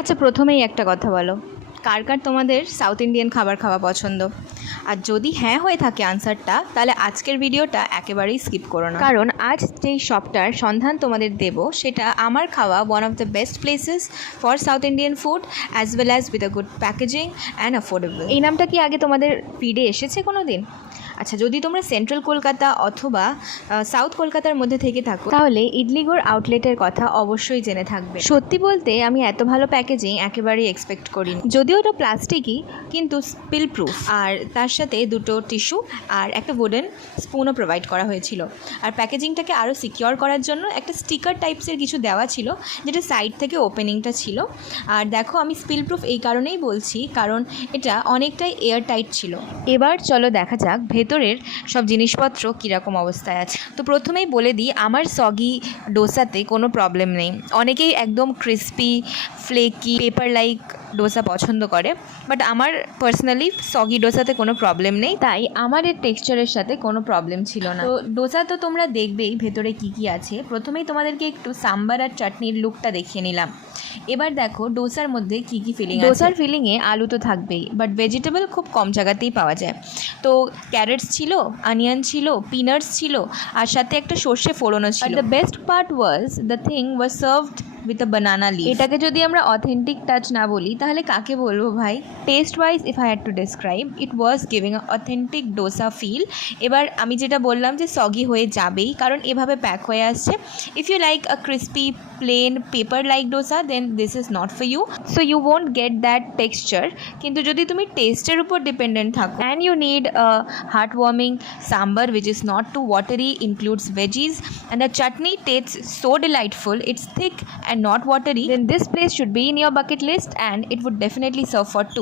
আচ্ছা, প্রথমেই একটা কথা বলো, কার কার তোমাদের সাউথ ইন্ডিয়ান খাবার খাওয়া পছন্দ? আর যদি হ্যাঁ হয়ে থাকে আনসারটা, তাহলে আজকের ভিডিওটা একেবারেই স্কিপ করো না, কারণ আজ যেই শপটার সন্ধান তোমাদের দেব সেটা আমার খাওয়া one of the best places for south Indian food as well as with a good packaging and affordable. এই নামটা কি আগে তোমাদের ফিডে এসেছে কোনো দিন? আচ্ছা, যদি তোমরা সেন্ট্রাল কলকাতা অথবা সাউথ কলকাতার মধ্যে থেকে থাকো তাহলে ইডলিগোর আউটলেটের কথা অবশ্যই জেনে থাকবে। সত্যি বলতে আমি এত ভালো প্যাকেজিং একেবারেই এক্সপেক্ট করিনি। যদিও এটা প্লাস্টিকই, কিন্তু স্পিল প্রুফ, আর তার সাথে দুটো টিস্যু আর একটা উডেন স্পুনও প্রোভাইড করা হয়েছিল। আর প্যাকেজিংটাকে আরও সিকিওর করার জন্য একটা স্টিকার টাইপসের কিছু দেওয়া ছিল, যেটা সাইড থেকে ওপেনিংটা ছিল। আর দেখো, আমি স্পিল প্রুফ এই কারণেই বলছি কারণ এটা অনেকটাই এয়ার টাইট ছিল। এবার চলো দেখা যাক ভেতরের সব জিনিসপত্র কীরকম অবস্থায় আছে। তো প্রথমেই বলে দিই, আমার সগি ডোসাতে কোনো প্রবলেম নেই। অনেকেই একদম crispy, flaky, paper like dosa পছন্দ করে, বাট আমার পার্সোনালি সগি ডোসাতে কোনো প্রবলেম নেই, তাই আমার এর টেক্সচারের সাথে কোনো প্রবলেম ছিল না। তো ডোসা তো তোমরা দেখবেই ভেতরে কী কী আছে। প্রথমেই তোমাদেরকে একটু সাম্বার আর চাটনির লুকটা দেখিয়ে নিলাম। এবার দেখো ডোসার মধ্যে কী কী ফিলিং আছে। ডোসার ফিলিংয়ে আলু তো থাকবেই, বাট ভেজিটেবল খুব কম জায়গাতেই পাওয়া যায়। তো ক্যারেটস ছিল, অনিয়ন ছিল, পিনাটস ছিল, আর সাথে একটা সর্ষে ফোড়নও ছিল। The best part was the thing was served with a banana leaf. এটাকে যদি আমরা অথেন্টিক টাচ না বলি তাহলে কাকে বলবো ভাই? Taste wise if I had to describe, it was giving a authentic dosa feel. এবার আমি যেটা বললাম যে সগি হয়ে যাবেই, কারণ এভাবে প্যাক হয়ে আসছে। If you like a crispy plain paper like dosa, then this is not for you, so you won't get that texture. কিন্তু যদি তুমি টেস্টের উপর ডিপেন্ডেন্ট থাকো and you need a heart warming sambar which is not too watery, includes veggies, and the chutney tastes so delightful, it's thick and not watery, then this place should be in your bucket list and it would definitely serve for two.